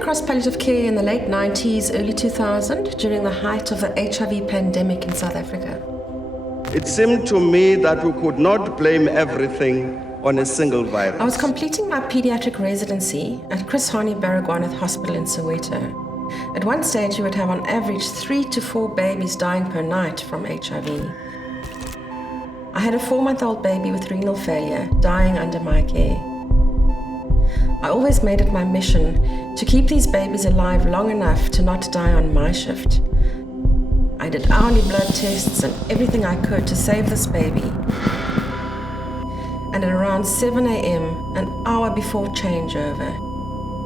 across palliative care in the late 90s, early 2000, during the height of the HIV pandemic in South Africa. It seemed to me that we could not blame everything on a single virus. I was completing my pediatric residency at Chris Hani Baragwanath Hospital in Soweto. At one stage, you would have on average 3 to 4 babies dying per night from HIV. I had a 4-month-old baby with renal failure dying under my care. I always made it my mission to keep these babies alive long enough to not die on my shift. I did hourly blood tests and everything I could to save this baby. And at around 7 a.m., an hour before changeover,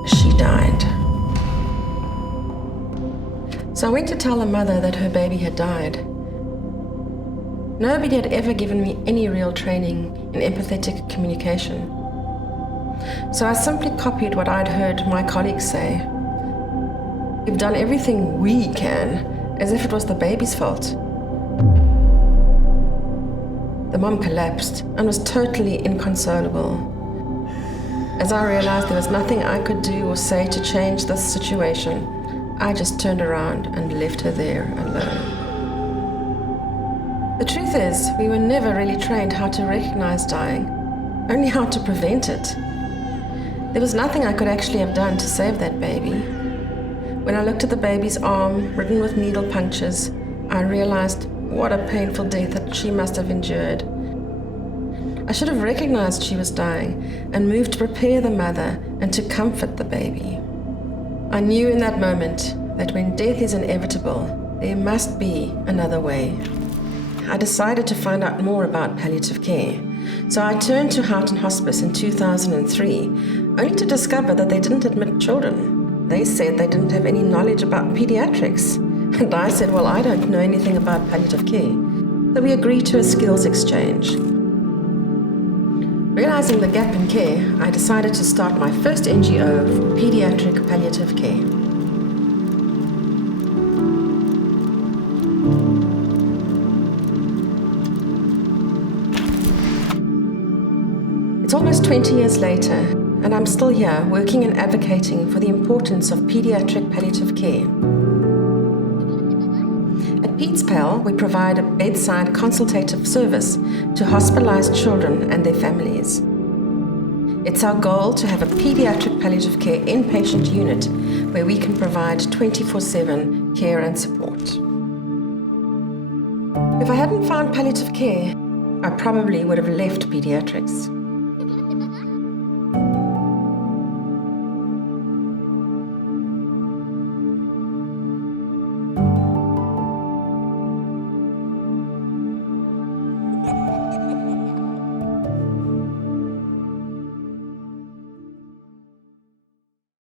she died. So I went to tell the mother that her baby had died. Nobody had ever given me any real training in empathetic communication. So I simply copied what I'd heard my colleagues say. We've done everything we can, as if it was the baby's fault. The mom collapsed and was totally inconsolable. As I realized there was nothing I could do or say to change this situation, I just turned around and left her there alone. The truth is, we were never really trained how to recognize dying, only how to prevent it. There was nothing I could actually have done to save that baby. When I looked at the baby's arm, ridden with needle punctures, I realized what a painful death that she must have endured. I should have recognized she was dying and moved to prepare the mother and to comfort the baby. I knew in that moment that when death is inevitable, there must be another way. I decided to find out more about palliative care. So I turned to Houghton Hospice in 2003, only to discover that they didn't admit children. They said they didn't have any knowledge about pediatrics. And I said, well, I don't know anything about palliative care. So we agreed to a skills exchange. Realizing the gap in care, I decided to start my first NGO for pediatric palliative care. It's almost 20 years later, and I'm still here working and advocating for the importance of pediatric palliative care. At PedsPal, we provide a bedside consultative service to hospitalized children and their families. It's our goal to have a pediatric palliative care inpatient unit where we can provide 24/7 care and support. If I hadn't found palliative care, I probably would have left pediatrics.